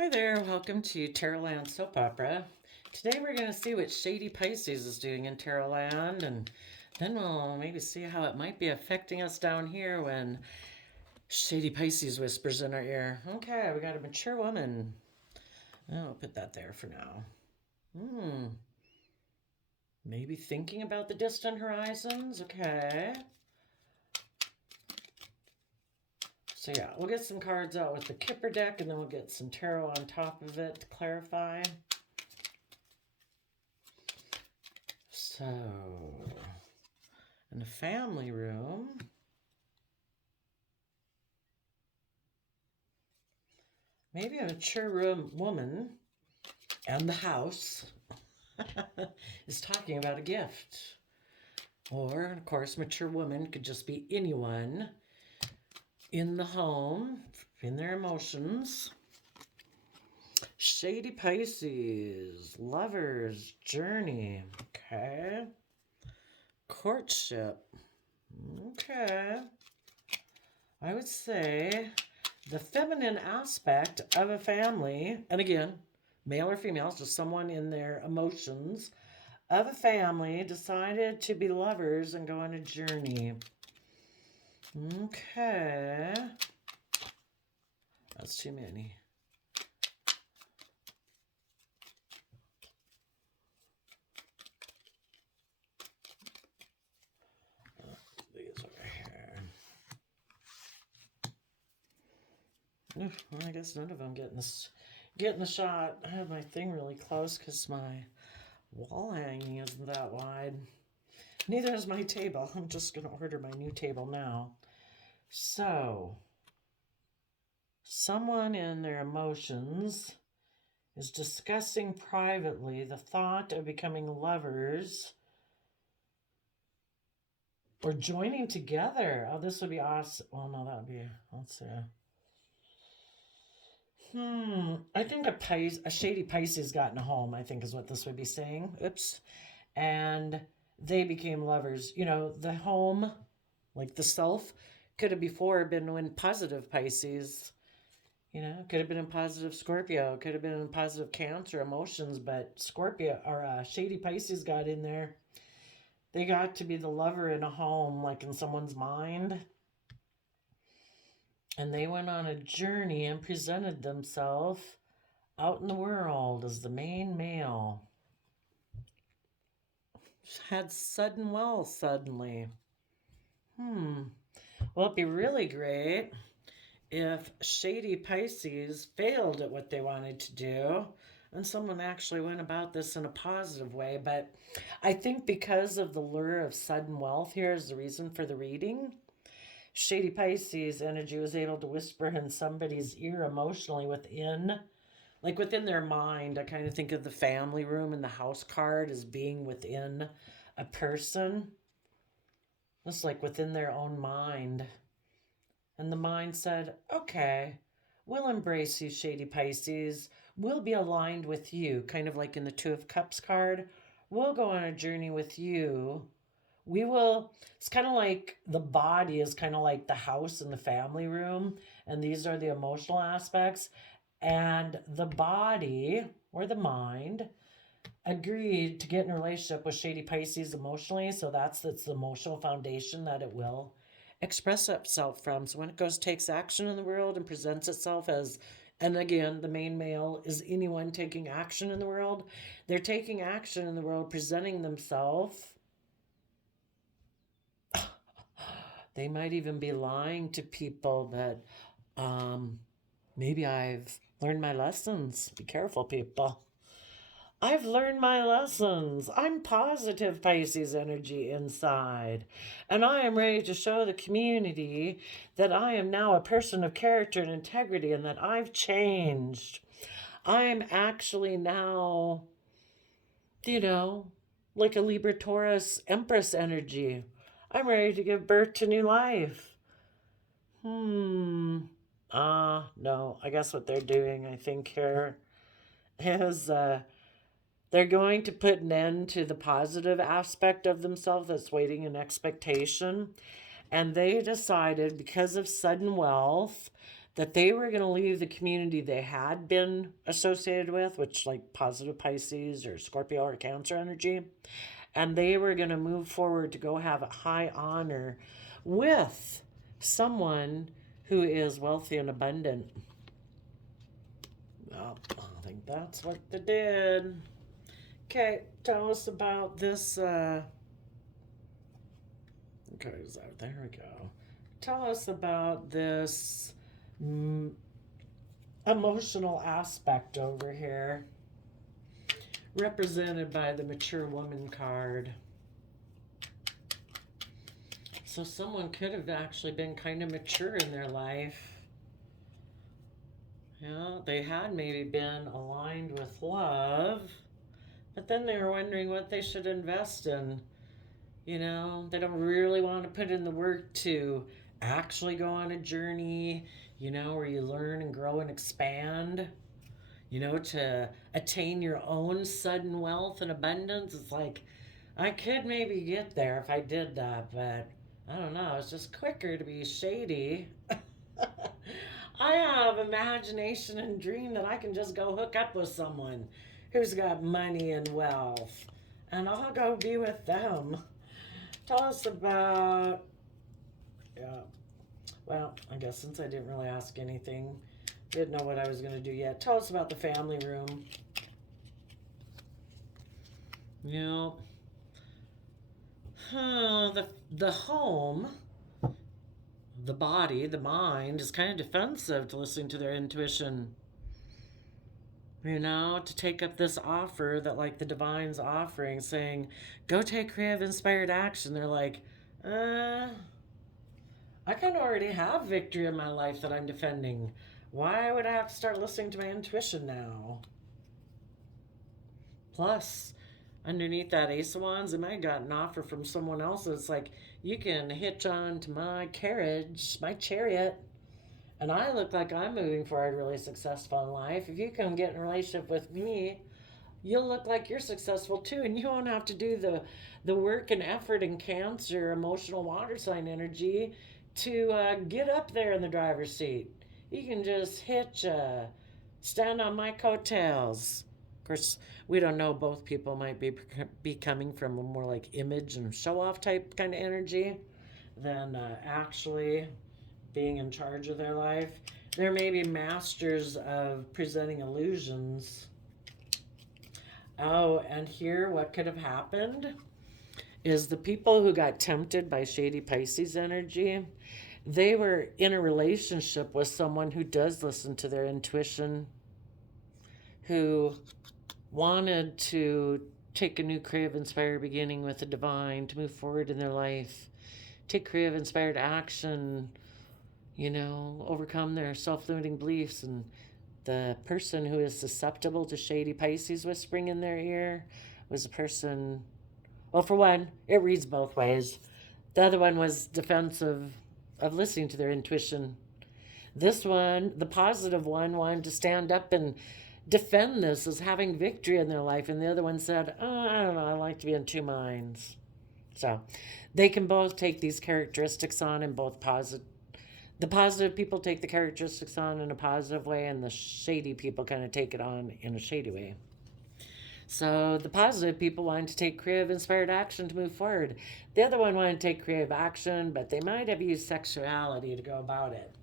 Hi there, welcome to Tarotland Soap Opera. Today we're going to see what Shady Pisces is doing in Tarotland, and then we'll maybe see how it might be affecting us down here when Shady Pisces whispers in our ear. Okay, we got a mature woman. I'll put that there for now. Maybe thinking about the distant horizons. Okay. So yeah, we'll get some cards out with the Kipper deck, and then we'll get some tarot on top of it to clarify. So, in the family room, maybe a mature woman and the house is talking about a gift. Or, of course, mature woman could just be anyone in the home, in their emotions. Shady Pisces, lovers, journey. Okay. Courtship. Okay. I would say the feminine aspect of a family, and again, male or female, just someone in their emotions of a family decided to be lovers and go on a journey. Okay. That's too many. These over here. Oof, well, I guess none of them getting the shot. I have my thing really close because my wall hanging isn't that wide. Neither is my table. I'm just going to order my new table now. So, someone in their emotions is discussing privately the thought of becoming lovers or joining together. Oh, this would be awesome. Well, no, that would be, let's see. I think a Shady Pisces got in a home, I think is what this would be saying. Oops. And they became lovers. You know, the home, like the self, could have before been in positive Pisces. You know, could have been in positive Scorpio, could have been in positive Cancer emotions, but Scorpio or Shady Pisces got in there. They got to be the lover in a home, like in someone's mind. And they went on a journey and presented themselves out in the world as the main male. Had sudden wealth suddenly. Well, it'd be really great if Shady Pisces failed at what they wanted to do and someone actually went about this in a positive way. But I think because of the lure of sudden wealth here is the reason for the reading. Shady Pisces energy was able to whisper in somebody's ear emotionally within their mind. I kind of think of the family room and the house card as being within a person. It's like within their own mind. And the mind said, okay, we'll embrace you, Shady Pisces. We'll be aligned with you, kind of like in the Two of Cups card. We'll go on a journey with you. We will, it's kind of like the body is kind of like the house and the family room. And these are the emotional aspects. And the body or the mind agreed to get in a relationship with Shady Pisces emotionally. So that's the emotional foundation that it will express itself from. So when it goes, takes action in the world and presents itself as, and again, the main male is anyone taking action in the world. They're taking action in the world, presenting themselves. They might even be lying to people that maybe I've learned my lessons. Be careful, people. I've learned my lessons. I'm positive Pisces energy inside. And I am ready to show the community that I am now a person of character and integrity and that I've changed. I'm actually now, like a Libra Taurus Empress energy. I'm ready to give birth to new life. No, I guess what they're doing, I think, here is they're going to put an end to the positive aspect of themselves that's waiting in expectation. And they decided, because of sudden wealth, that they were going to leave the community they had been associated with, which like positive Pisces or Scorpio or Cancer energy, and they were going to move forward to go have a high honor with someone who is wealthy and abundant. Well, I think that's what they did. Okay, tell us about this. Okay, so there we go. Tell us about this emotional aspect over here, represented by the mature woman card. So someone could have actually been kind of mature in their life. Yeah, they had maybe been aligned with love, but then they were wondering what they should invest in. You know, they don't really want to put in the work to actually go on a journey, you know, where you learn and grow and expand, you know, to attain your own sudden wealth and abundance. It's like, I could maybe get there if I did that, but I don't know. It's just quicker to be shady. I have imagination and dream that I can just go hook up with someone who's got money and wealth, and I'll go be with them. Tell us about, yeah, well, I guess since I didn't really ask anything, didn't know what I was going to do yet. Tell us about the family room. You know, the home, the body, the mind is kind of defensive to listening to their intuition. You know, to take up this offer that, like, the divine's offering, saying, go take creative inspired action. They're like, I kind of already have victory in my life that I'm defending. Why would I have to start listening to my intuition now? Plus, underneath that Ace of Wands, they might have got an offer from someone else that's like, you can hitch on to my carriage, my chariot, and I look like I'm moving forward really successful in life. If you come get in a relationship with me, you'll look like you're successful too, and you won't have to do the work and effort in Cancer, emotional water sign energy to get up there in the driver's seat. You can just stand on my coattails. Of course, we don't know. Both people might be coming from a more like image and show off type kind of energy than actually being in charge of their life. There may be masters of presenting illusions. Oh, and here, what could have happened is the people who got tempted by shady Pisces energy, they were in a relationship with someone who does listen to their intuition, who wanted to take a new creative inspired beginning with the divine to move forward in their life, take creative inspired action, you know, overcome their self-limiting beliefs. And the person who is susceptible to shady Pisces whispering in their ear was a person, well, for one, it reads both ways. The other one was defensive of listening to their intuition. This one, the positive one, wanted to stand up and defend this as having victory in their life. And the other one said, oh, I don't know, I like to be in two minds. So they can both take these characteristics on in both positive. The positive people take the characteristics on in a positive way, and the shady people kind of take it on in a shady way. So the positive people wanted to take creative inspired action to move forward. The other one wanted to take creative action, but they might have used sexuality to go about it.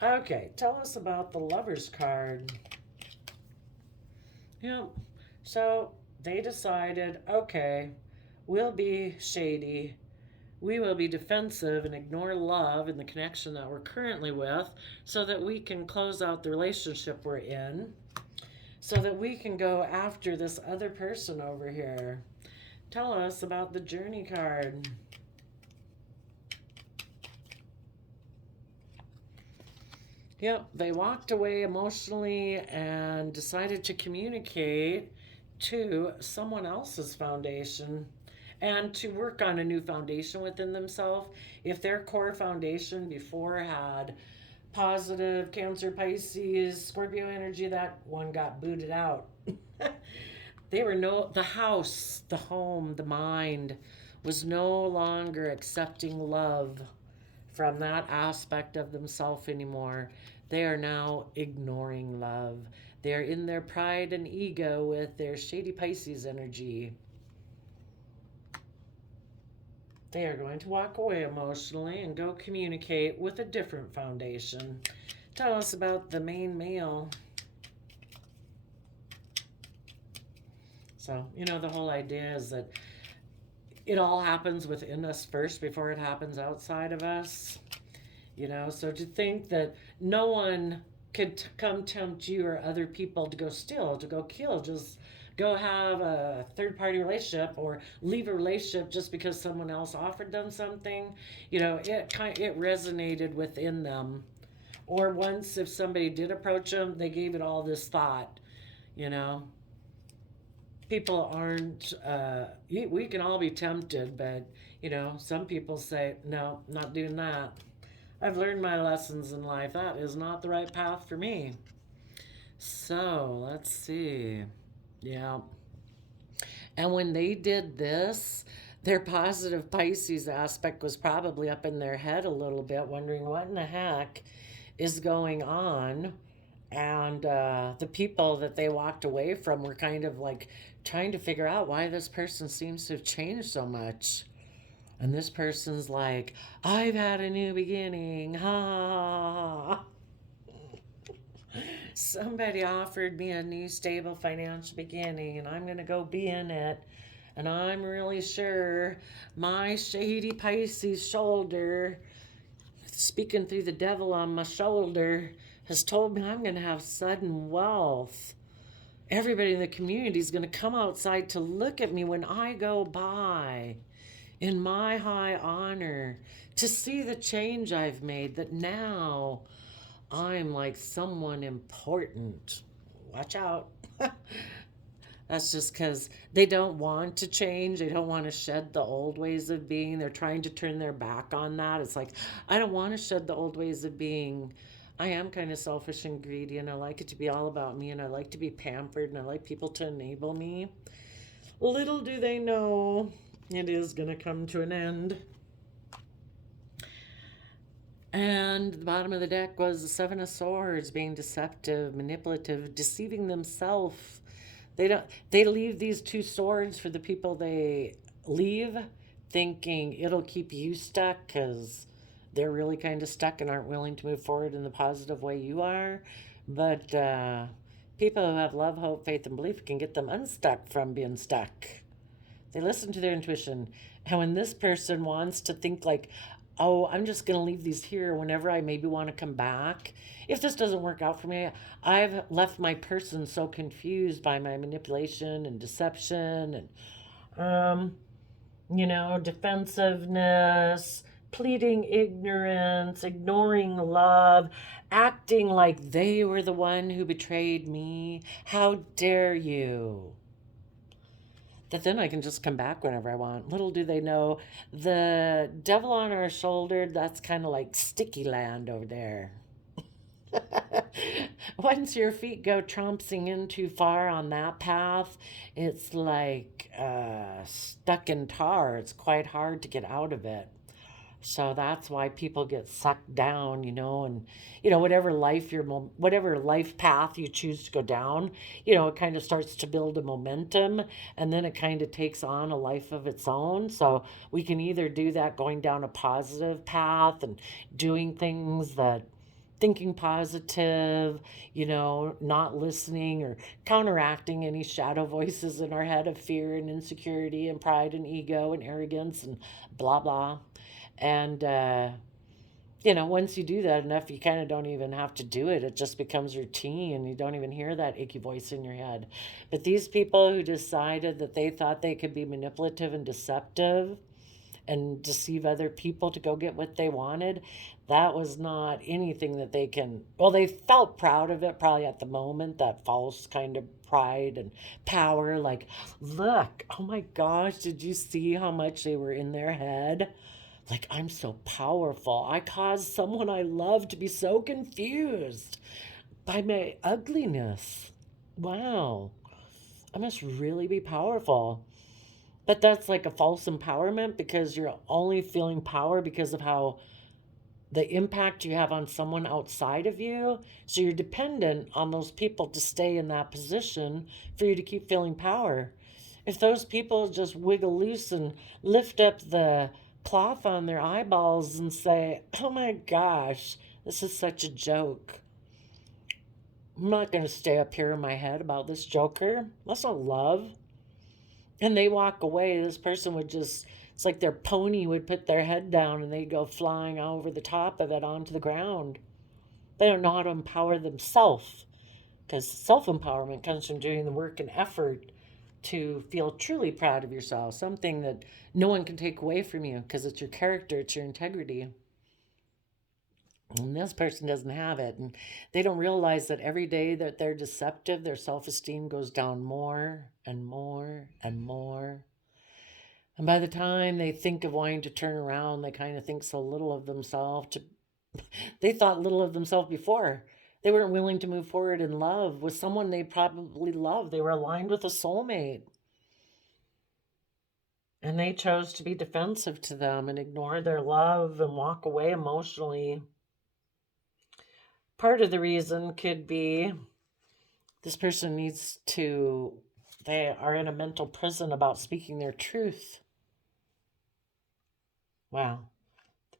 Okay, tell us about the Lover's card. Yeah, so they decided, okay, we'll be shady. We will be defensive and ignore love and the connection that we're currently with so that we can close out the relationship we're in, so that we can go after this other person over here. Tell us about the Journey card. Yep, they walked away emotionally and decided to communicate to someone else's foundation and to work on a new foundation within themselves. If their core foundation before had positive Cancer, Pisces, Scorpio energy, that one got booted out. They were the house, the home, the mind was no longer accepting love from that aspect of themselves anymore. They are now ignoring love. They're in their pride and ego with their shady Pisces energy. They are going to walk away emotionally and go communicate with a different foundation. Tell us about the main male. So, the whole idea is that it all happens within us first before it happens outside of us. So to think that no one could come tempt you or other people to go steal, to go kill, just go have a third party relationship or leave a relationship just because someone else offered them something, it resonated within them. Or once if somebody did approach them, they gave it all this thought, you know. People aren't, we can all be tempted, but, some people say, no, not doing that. I've learned my lessons in life. That is not the right path for me. So, let's see. Yeah. And when they did this, their positive Pisces aspect was probably up in their head a little bit, wondering what in the heck is going on. And the people that they walked away from were kind of like trying to figure out why this person seems to have changed so much. And this person's like, I've had a new beginning. Ha. Somebody offered me a new stable financial beginning, and I'm going to go be in it. And I'm really sure my shady Pisces shoulder, speaking through the devil on my shoulder, has told me I'm going to have sudden wealth. Everybody in the community is going to come outside to look at me when I go by in my high honor, to see the change I've made, that now I'm like someone important. Watch out. That's just because they don't want to change. They don't want to shed the old ways of being. They're trying to turn their back on that. It's like, I don't want to shed the old ways of being. I am kind of selfish and greedy, and I like it to be all about me, and I like to be pampered, and I like people to enable me. Little do they know it is going to come to an end. And the bottom of the deck was the Seven of Swords, being deceptive, manipulative, deceiving themselves. They leave these two swords for the people they leave, thinking it'll keep you stuck because they're really kind of stuck and aren't willing to move forward in the positive way you are. But people who have love, hope, faith, and belief can get them unstuck from being stuck. They listen to their intuition. And when this person wants to think like, oh, I'm just going to leave these here whenever I maybe want to come back. If this doesn't work out for me, I've left my person so confused by my manipulation and deception and, defensiveness, pleading ignorance, ignoring love, acting like they were the one who betrayed me. How dare you? That then I can just come back whenever I want. Little do they know, the devil on our shoulder, that's kind of like sticky land over there. Once your feet go trouncing in too far on that path, it's like stuck in tar. It's quite hard to get out of it. So that's why people get sucked down, and whatever life path you choose to go down, it kind of starts to build a momentum, and then it kind of takes on a life of its own. So we can either do that going down a positive path and doing things that thinking positive, not listening or counteracting any shadow voices in our head of fear and insecurity and pride and ego and arrogance and blah blah. And, once you do that enough, you kind of don't even have to do it. It just becomes routine and you don't even hear that icky voice in your head. But these people who decided that they thought they could be manipulative and deceptive and deceive other people to go get what they wanted, that was not anything that they can, well, they felt proud of it probably at the moment, that false kind of pride and power. Like, look, oh my gosh, did you see how much they were in their head? Like, I'm so powerful. I caused someone I love to be so confused by my ugliness. Wow. I must really be powerful. But that's like a false empowerment, because you're only feeling power because of how the impact you have on someone outside of you. So you're dependent on those people to stay in that position for you to keep feeling power. If those people just wiggle loose and lift up the cloth on their eyeballs and say, oh my gosh, this is such a joke. I'm not going to stay up here in my head about this joker. That's not love. And they walk away, this person would just, it's like their pony would put their head down and they'd go flying over the top of it onto the ground. They don't know how to empower themselves, because self-empowerment comes from doing the work and effort to feel truly proud of yourself, something that no one can take away from you because it's your character, it's your integrity. And this person doesn't have it. And they don't realize that every day that they're deceptive, their self esteem goes down more and more and more. And by the time they think of wanting to turn around, they kind of think so little of themselves. They thought little of themselves before. They weren't willing to move forward in love with someone they probably loved. They were aligned with a soulmate. And they chose to be defensive to them and ignore their love and walk away emotionally. Part of the reason could be this person they are in a mental prison about speaking their truth. Wow.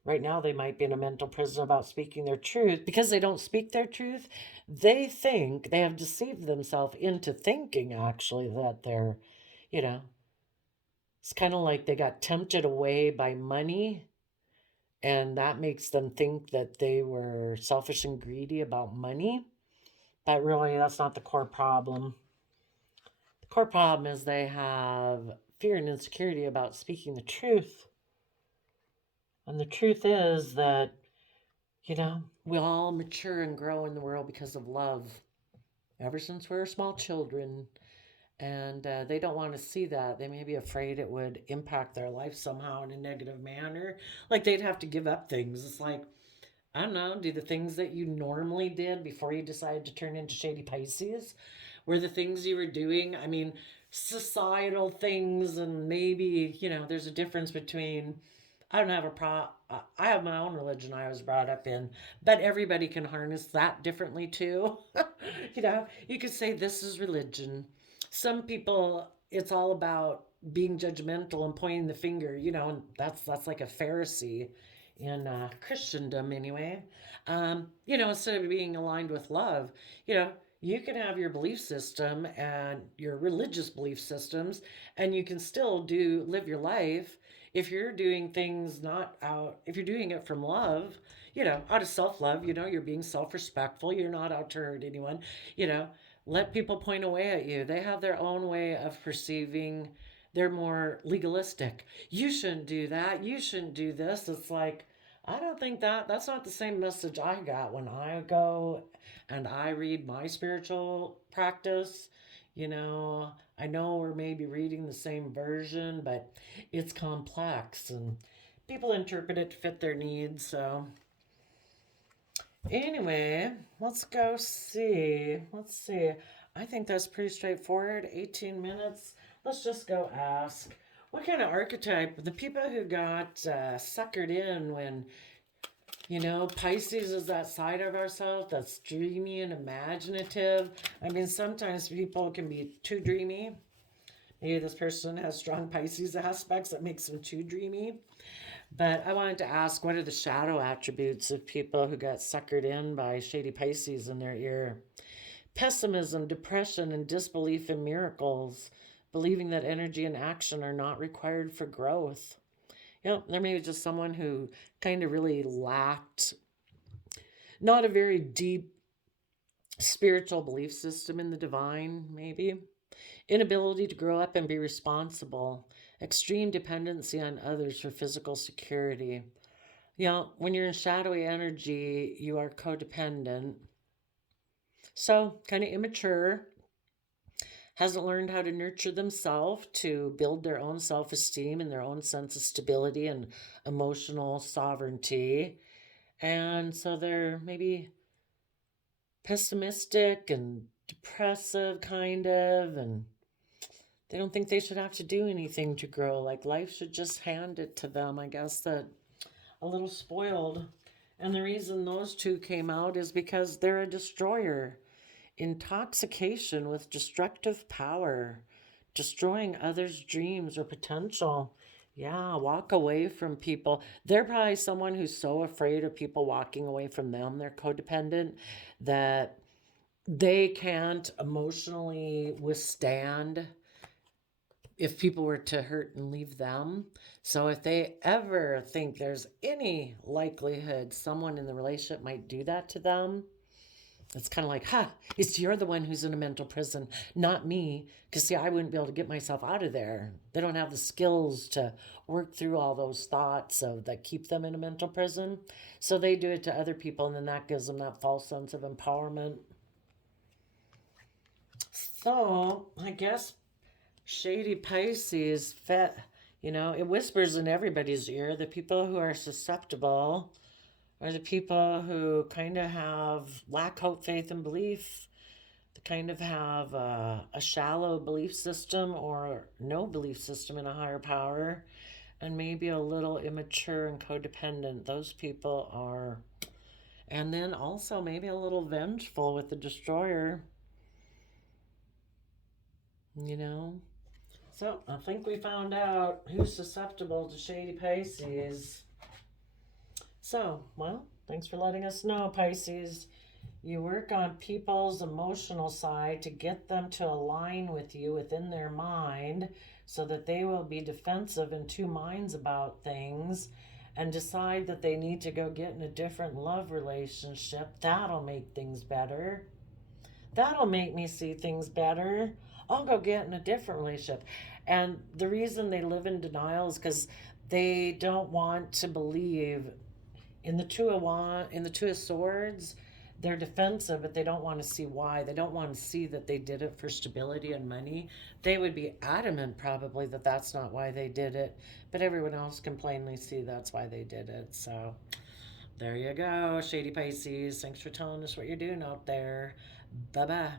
Right now, they might be in a mental prison about speaking their truth. Because they don't speak their truth, they think they have deceived themselves into thinking, actually, that they're, you know, it's kind of like they got tempted away by money, and that makes them think that they were selfish and greedy about money. But really, that's not the core problem. The core problem is they have fear and insecurity about speaking the truth. And the truth is that, we all mature and grow in the world because of love, ever since we were small children. And they don't want to see that. They may be afraid it would impact their life somehow in a negative manner. Like they'd have to give up things. It's like, I don't know, do the things that you normally did before you decided to turn into shady Pisces were the things you were doing. I mean, societal things, and maybe, there's a difference between, I don't have a I have my own religion I was brought up in, but everybody can harness that differently too. You could say this is religion. Some people, it's all about being judgmental and pointing the finger, and that's like a Pharisee in Christendom anyway. Instead of being aligned with love, you can have your belief system and your religious belief systems, and you can still live your life if you're doing things not out, if you're doing it from love, out of self love, you're being self respectful, you're not out to hurt anyone, you know, let people point away at you. They have their own way of perceiving. They're more legalistic. You shouldn't do that. You shouldn't do this. It's like, I don't think that's not the same message I got when I go and I read my spiritual practice. I know we're maybe reading the same version, but it's complex and people interpret it to fit their needs. So, anyway, let's go see. Let's see. I think that's pretty straightforward. 18 minutes. Let's just go ask. What kind of archetype? The people who got suckered in when, Pisces is that side of ourselves that's dreamy and imaginative. I mean, sometimes people can be too dreamy. Maybe this person has strong Pisces aspects that makes them too dreamy. But I wanted to ask, what are the shadow attributes of people who got suckered in by shady Pisces in their ear? Pessimism, depression, and disbelief in miracles, believing that energy and action are not required for growth. There may be just someone who kind of really lacked not a very deep spiritual belief system in the divine, maybe. Inability to grow up and be responsible. Extreme dependency on others for physical security. When you're in shadowy energy, you are codependent. So, kind of immature, hasn't learned how to nurture themselves to build their own self esteem and their own sense of stability and emotional sovereignty. And so they're maybe pessimistic and depressive, kind of, and they don't think they should have to do anything to grow. Like life should just hand it to them. I guess that a little spoiled. And the reason those two came out is because they're a destroyer. Intoxication with destructive power, destroying others' dreams or potential. Yeah, walk away from people. They're probably someone who's so afraid of people walking away from them, they're codependent, that they can't emotionally withstand if people were to hurt and leave them. So if they ever think there's any likelihood someone in the relationship might do that to them, it's kind of like, it's you're the one who's in a mental prison, not me. Because, see, I wouldn't be able to get myself out of there. They don't have the skills to work through all those thoughts that keep them in a mental prison. So they do it to other people, and then that gives them that false sense of empowerment. So I guess shady Pisces, it whispers in everybody's ear. The people who are susceptible are the people who kind of lack hope, faith, and belief. They kind of have a shallow belief system or no belief system in a higher power, and maybe a little immature and codependent. Those people are. And then also maybe a little vengeful with the destroyer, you know? So I think we found out who's susceptible to shady Pisces. So, well, thanks for letting us know, Pisces. You work on people's emotional side to get them to align with you within their mind so that they will be defensive in two minds about things and decide that they need to go get in a different love relationship. That'll make things better. That'll make me see things better. I'll go get in a different relationship. And the reason they live in denial is because they don't want to believe in the Two of Swords. They're defensive, but they don't want to see why. They don't want to see that they did it for stability and money. They would be adamant probably that that's not why they did it, but everyone else can plainly see that's why they did it. So there you go, shady Pisces. Thanks for telling us what you're doing out there. Bye bye.